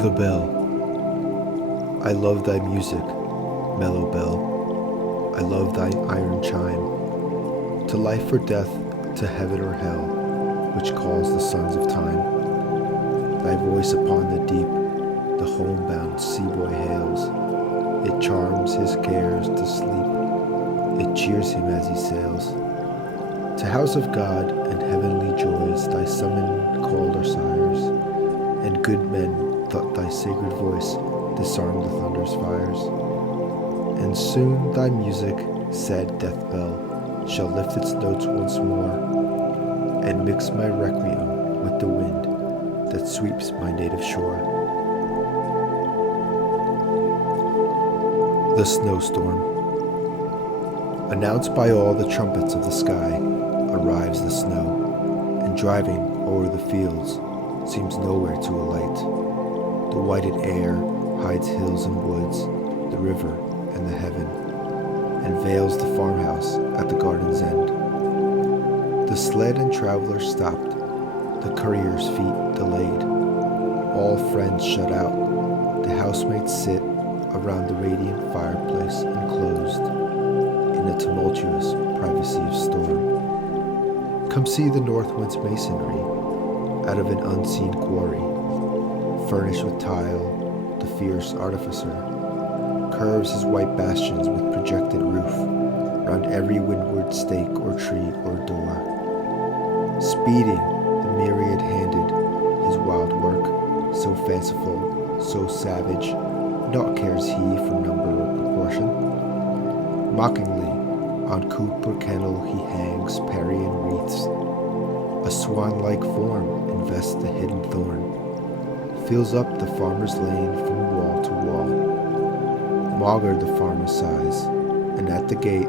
The bell. I love thy music, mellow bell. I love thy iron chime, to life or death, to heaven or hell, which calls the sons of time. Thy voice upon the deep, the homebound seaboy hails. It charms his cares to sleep, it cheers him as he sails. To house of God and heavenly joys thy summon called our sires, and good men thought thy sacred voice disarmed the thunder's fires. And soon thy music, sad death bell, shall lift its notes once more, and mix my requiem with the wind that sweeps my native shore. The snowstorm. Announced by all the trumpets of the sky, arrives the snow, and driving o'er the fields seems nowhere to alight. The whited air hides hills and woods, the river and the heaven, and veils the farmhouse at the garden's end. The sled and traveler stopped, the courier's feet delayed. All friends shut out, the housemates sit around the radiant fireplace enclosed in the tumultuous privacy of storm. Come see the north wind's masonry out of an unseen quarry. Furnished with tile, the fierce artificer curves his white bastions with projected roof round every windward stake or tree or door. Speeding, the myriad-handed, his wild work, so fanciful, so savage, naught cares he for number or proportion. Mockingly, on coop or kennel he hangs Parian wreaths. A swan-like form invests the hidden thorn, fills up the farmer's lane from wall to wall. Maugre the farmer sighs, and at the gate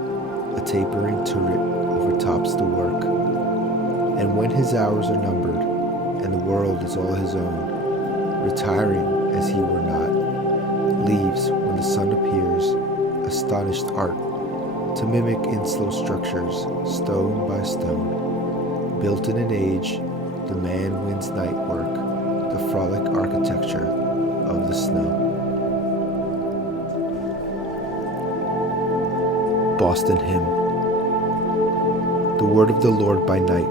a tapering turret overtops the work. And when his hours are numbered, and the world is all his own, retiring as he were not, leaves when the sun appears, astonished art, to mimic in slow structures, stone by stone. Built in an age, the man wins night work, the frolic architecture of the snow. Boston Hymn. The word of the Lord by night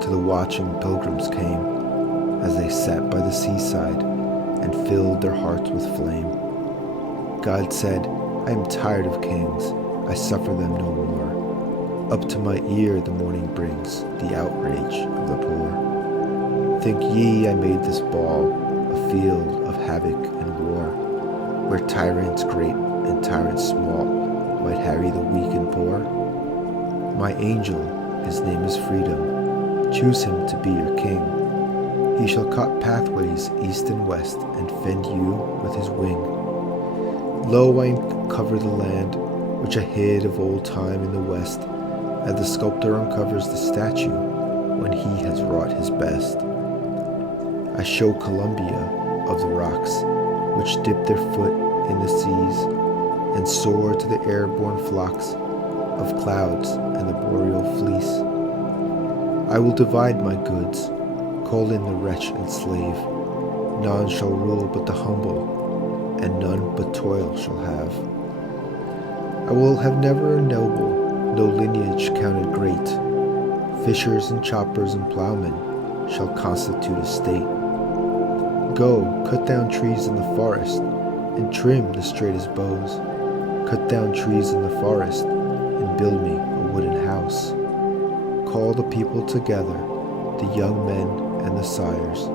to the watching pilgrims came, as they sat by the seaside and filled their hearts with flame. God said, I am tired of kings, I suffer them no more. Up to my ear the morning brings the outrage of the poor. Think ye I made this ball a field of havoc and war, where tyrants great and tyrants small might harry the weak and poor? My angel, his name is Freedom, choose him to be your king. He shall cut pathways east and west and fend you with his wing. Lo, I uncover the land which I hid of old time in the west, as the sculptor uncovers the statue when he has wrought his best. I show Columbia of the rocks, which dip their foot in the seas, and soar to the airborne flocks of clouds and the boreal fleece. I will divide my goods, call in the wretch and slave. None shall rule but the humble, and none but toil shall have. I will have never a noble, no lineage counted great. Fishers and choppers and plowmen shall constitute a state. Go, cut down trees in the forest, and trim the straightest boughs. Cut down trees in the forest, and build me a wooden house. Call the people together, the young men and the sires,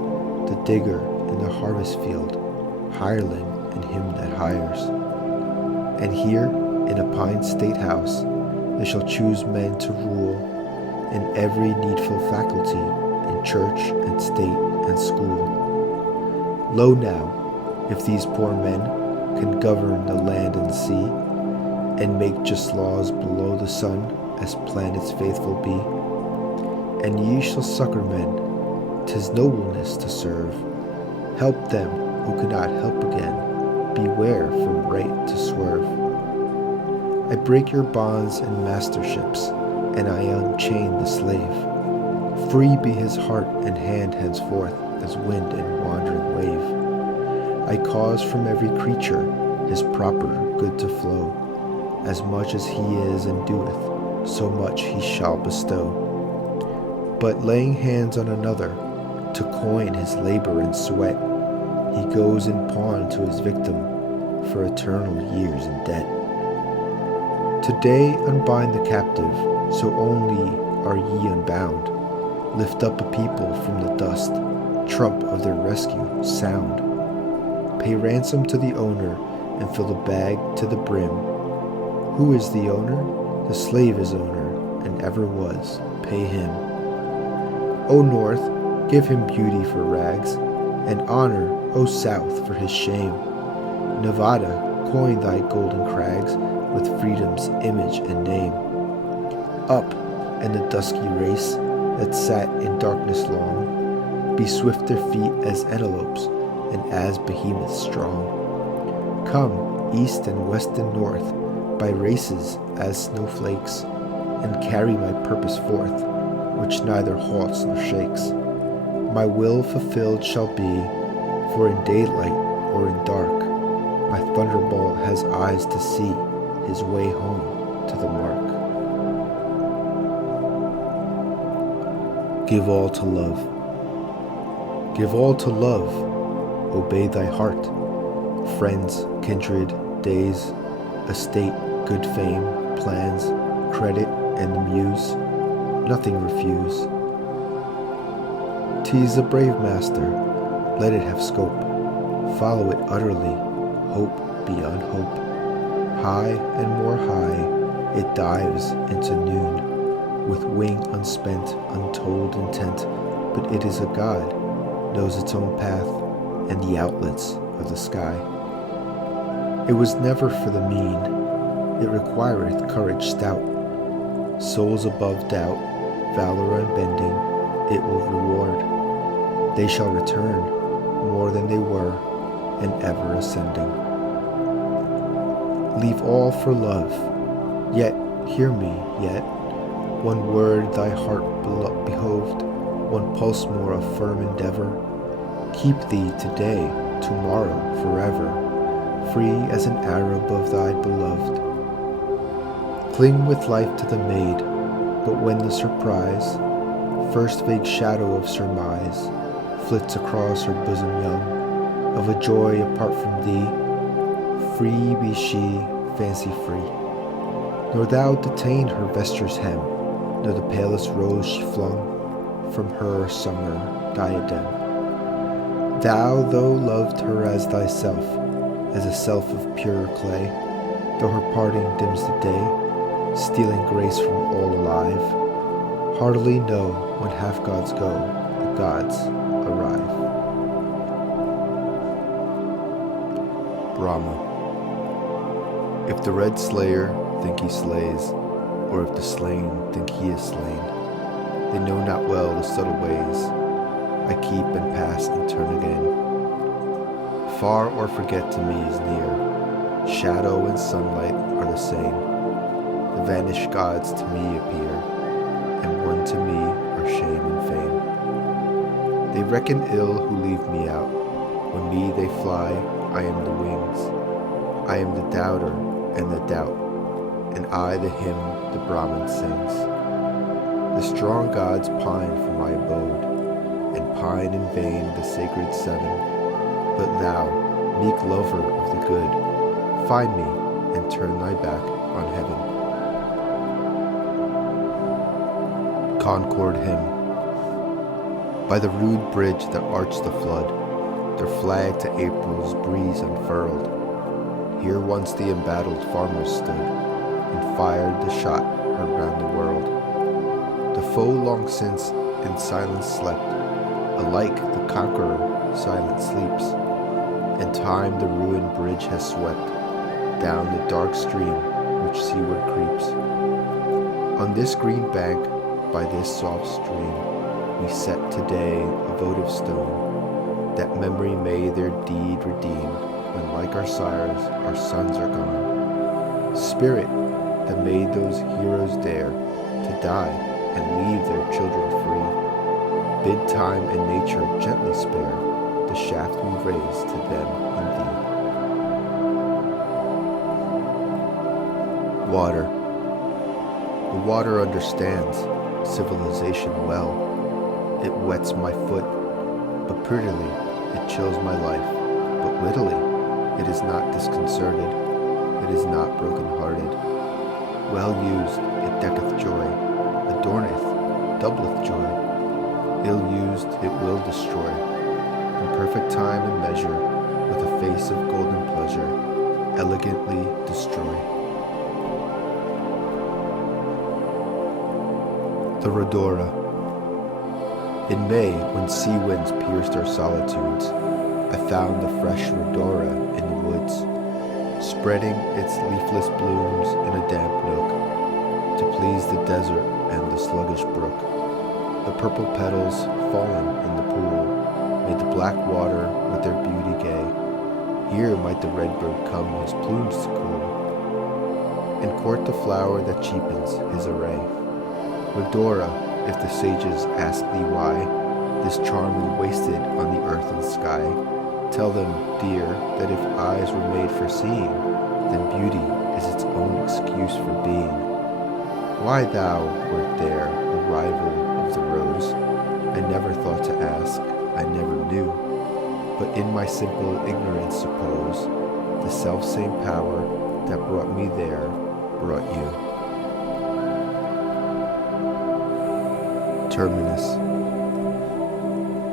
the digger in the harvest field, hireling and him that hires. And here, in a pine state house, they shall choose men to rule in every needful faculty, in church and state and school. Lo now, if these poor men can govern the land and sea, and make just laws below the sun, as planets faithful be. And ye shall succor men, 'tis nobleness to serve. Help them who cannot help again, beware from right to swerve. I break your bonds and masterships, and I unchain the slave. Free be his heart and hand henceforth as wind and wandering wave. I cause from every creature his proper good to flow. As much as he is and doeth, so much he shall bestow. But laying hands on another, to coin his labor and sweat, he goes in pawn to his victim, for eternal years in debt. Today unbind the captive, so only are ye unbound. Lift up a people from the dust, trump of their rescue sound. Pay ransom to the owner, and fill the bag to the brim. Who is the owner? The slave is owner, and ever was. Pay him. O North, give him beauty for rags, and honor, O South, for his shame. Nevada, coin thy golden crags with freedom's image and name. Up, and the dusky race that sat in darkness long, be swift their feet as antelopes, and as behemoths strong. Come, east and west and north, by races as snowflakes, and carry my purpose forth, which neither halts nor shakes. My will fulfilled shall be, for in daylight or in dark, my thunderbolt has eyes to see his way home to the mark. Give all to love. Give all to love. Obey thy heart. Friends, kindred, days, estate, good fame, plans, credit, and the muse, nothing refuse. 'Tis a brave master, let it have scope. Follow it utterly, hope beyond hope. High and more high, it dives into noon, with wing unspent, untold intent, but it is a god, knows its own path, and the outlets of the sky. It was never for the mean, it requireth courage stout. Souls above doubt, valor unbending, it will reward. They shall return, more than they were, and ever ascending. Leave all for love, yet, hear me, yet, one word thy heart behoved, one pulse more of firm endeavor. Keep thee today, tomorrow, forever, free as an Arab of thy beloved. Cling with life to the maid, but when the surprise, first vague shadow of surmise, flits across her bosom young, of a joy apart from thee, free be she, fancy free. Nor thou detain her vesture's hem, nor the palest rose she flung from her summer diadem. Thou, though loved her as thyself, as a self of purer clay, though her parting dims the day, stealing grace from all alive, heartily know when half gods go, the gods arrive. Brahma. If the red slayer think he slays, or if the slain think he is slain, they know not well the subtle ways I keep and pass and turn again. Far or forget to me is near, shadow and sunlight are the same. The vanished gods to me appear, and one to me are shame and fame. They reckon ill who leave me out, when me they fly, I am the wings. I am the doubter and the doubt, and I the hymn the Brahman sings. The strong gods pine for my abode, and pine in vain the sacred seven. But thou, meek lover of the good, find me and turn thy back on heaven. Concord Hymn. By the rude bridge that arched the flood, their flag to April's breeze unfurled, here once the embattled farmers stood, and fired the shot heard round the world. The foe long since in silence slept, alike the conqueror silent sleeps, and time the ruined bridge has swept down the dark stream which seaward creeps. On this green bank, by this soft stream, we set today a votive stone, that memory may their deed redeem, when like our sires, our sons are gone. Spirit that made those heroes dare to die and leave their children free, bid time and nature gently spare the shaft we raise to them Water. The water understands civilization well. It wets my foot, but prettily it chills my life. But wittily it is not disconcerted, it is not broken-hearted. Well used, it decketh joy, adorneth, doubleth joy. Ill used, it will destroy, in perfect time and measure, with a face of golden pleasure, elegantly destroy. The Rhodora. In May, when sea winds pierced our solitudes, I found the fresh Rhodora in the woods, spreading its leafless blooms in a damp nook, to please the desert and the sluggish brook. The purple petals, fallen in the pool, made the black water with their beauty gay. Here might the redbird come his plumes to cool, and court the flower that cheapens his array. Rhodora, if the sages ask thee why this charm is wasted on the earth and sky, tell them, dear, that if eyes were made for seeing, then beauty is its own excuse for being. Why thou wert there, a rival of the rose, I never thought to ask, I never knew, but in my simple ignorance suppose the selfsame power that brought me there brought you. Terminus.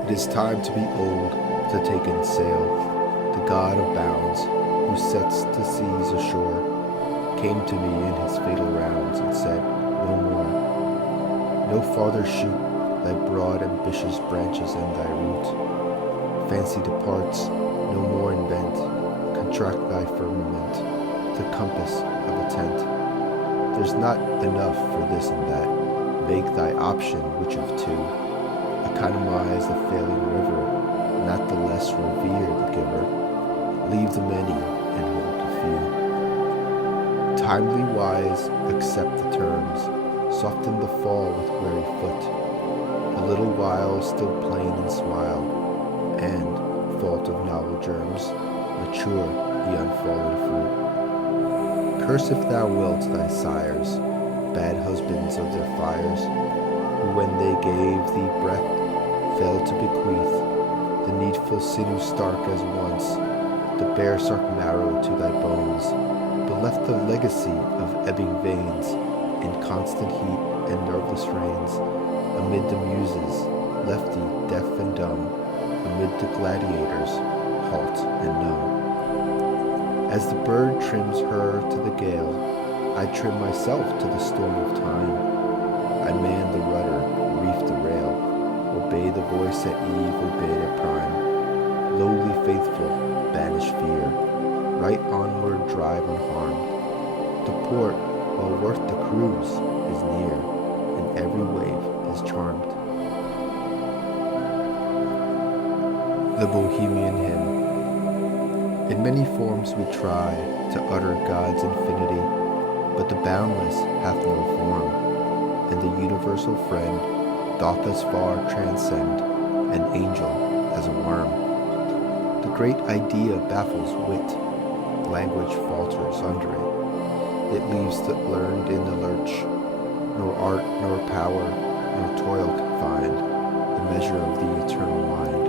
It is time to be old, to take in sail. The god of bounds, who sets the seas ashore, came to me in his fatal rounds and said, no more. No farther shoot thy broad ambitious branches and thy root. Fancy departs, no more invent, contract thy firmament, the compass of a tent. There's not enough for this and that. Make thy option which of two. Economize the failing river, not the less revere the giver. Leave the many and hold the few. Timely wise, accept the terms, soften the fall with wary foot. A little while still plain and smile, and, fault of novel germs, mature the unfallen fruit. Curse if thou wilt thy sires, bad husbands of their fires, who when they gave thee breath failed to bequeath the needful sinew stark as once, the bearsark marrow to thy bones, but left a legacy of ebbing veins, in constant heat and nerveless rains, amid the muses, left thee deaf and dumb, amid the gladiators, halt and numb. As the bird trims her to the gale, I trim myself to the storm of time. I man the rudder, reef the rail, obey the voice at eve, obeyed at prime. Lowly faithful, banish fear, right onward drive unharmed. The port, well worth the cruise, is near, and every wave is charmed. The Bohemian Hymn. In many forms we try to utter God's infinity, but the boundless hath no form, and the universal friend doth as far transcend an angel as a worm. The great idea baffles wit, language falters under it. It leaves the learned in the lurch, nor art, nor power, nor toil can find the measure of the eternal mind.